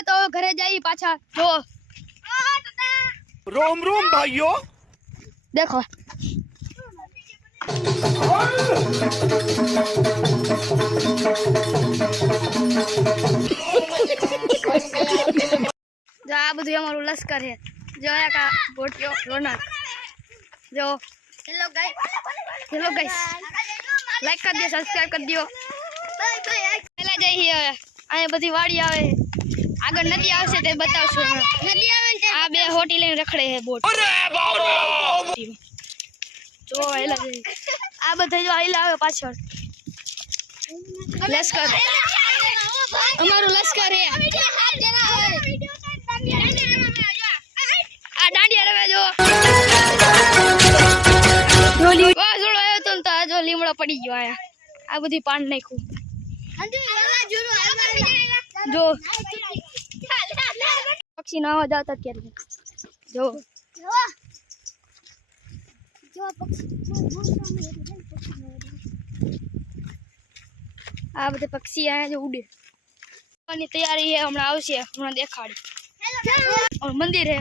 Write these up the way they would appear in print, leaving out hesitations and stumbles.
આવે તો ઘરે જઈએ પાછા જો रोम रोम भाइयों देखो जो आ બધું અમારું લશ્કર है जो एक बोटियो रोनक जो हेलो गाइस लाइक कर दियो सब्सक्राइब कर दियो पहला જઈએ આ બધી વાડી આવે આગળ નદી આવશે તે બતાવશું નદી આવે આ બે હોટી લઈને રખડે છે બોટ જો આયલા આ બધા જો આયલા આવે પાછળ લશ્કર અમારું લશ્કર હે આ દાંડિયા રમે જો જોલી વા જોડો આવ્યો તો આ જો લીમડો પડી ગયો આયા આ બધી પાન નાખ્યું જો પક્ષી ના અવાજ આવતા ક્યારે જો આ બધા પક્ષી આયા જો ઉડે ની તૈયારી है હમણાં આવશે હમણાં દેખાડી और मंदिर है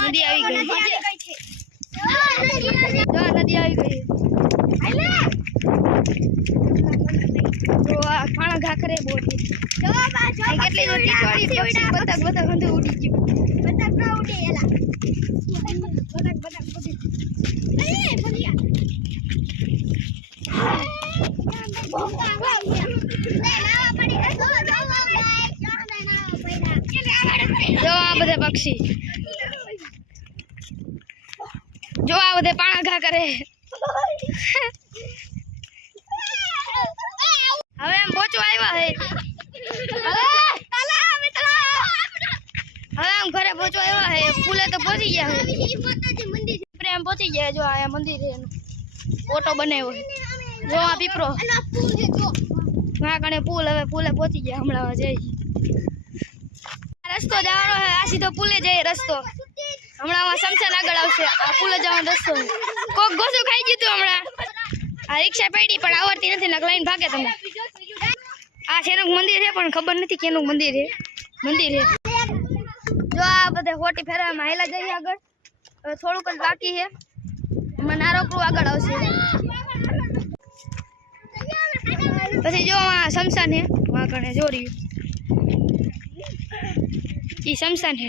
नदी આવી ગઈ नदी આવી ગઈ तो खाना घा करे बोटी કેટલી જો ટીકવાડી પક્ષી બતક બતક અંદર ઉડી ગયું બતક ના ઉડે એલા બતક બતક ઉડી અરે બોલિયા જો આ બધા પક્ષી જો આ બધા પાણા ઘા કરે હવે એમ પહોંચવા આવ્યા હે હવે એમ ઘરે પહોંચવા આવ્યા હે ફૂલે તો પહોંચી ગયા હે પ્રેમ પહોંચી ગયા જો આ મંદિર છે એનું ફોટો બનાવ્યો જો આ પીપરો હા કણે પુલ હવે પુલે પહોંચી ગયા હમણાં જઈ રસ્તો જવાનો હે આ સીધો પુલે જઈ રસ્તો હમણાં શમશાન આગળ આવશે આ પુલે જવાનો રસ્તો કોક ગોસું ખાઈ ગયું હમણાં આ રિક્ષા પડી પણ આવડતી નથી નક લઈને ભાગે તમે આ શેનું મંદિર છે પણ ખબર નથી કેનું મંદિર છે જો આ બધા હોટી ફેરવામાં હેલા જઈએ આગળ હવે થોડુંક જ બાકી છે મને નારોપુર આગળ આવશે પછી જો આ શમશાન છે વહાં કણે જો રહ્યું ઈ શમશાન છે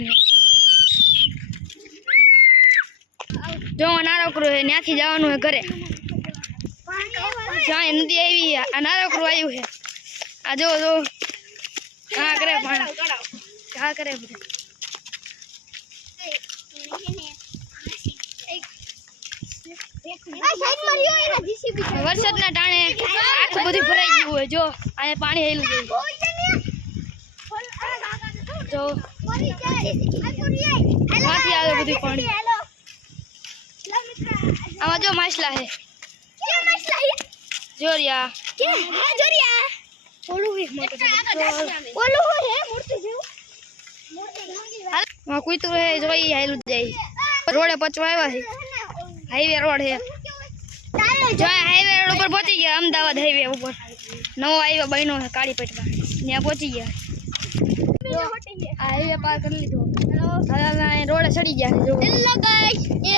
જો નારોપુર છે ત્યાંથી જવાનું છે ઘરે જ્યાં નદી આવી આ નારોપુર આવ્યું છે આ જો જો હા કરે પાણી હા કરે બધું વરસાદના ટાણે આખું બધું ભરાઈ ગયું હોય જો અહીંયા પાણી હેલું ગયું જો માંથી આવે બધું પાણી આમાં જો માછલા હે જોરિયા કુતરું હે જોઈ હેલું જાય રોડે પચવા આવ્યા છે હાઈવે રોડ છે જો હાઈવે રોડ ઉપર પહોંચી ગયા અમદાવાદ હાઈવે ઉપર નવો હાઈવે બન્યો છે કાળી પેટમાં ત્યાં પહોંચી ગયા હાઈવે પાર કરી લીધો હવે રોડે ચડી ગયા છે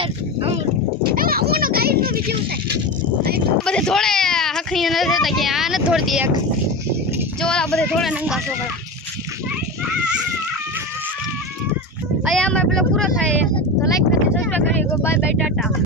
બધે થોડે હખણી નથી થતા કે આ નથી થોડતી એક જો બધે થોડે નંગા છોકરા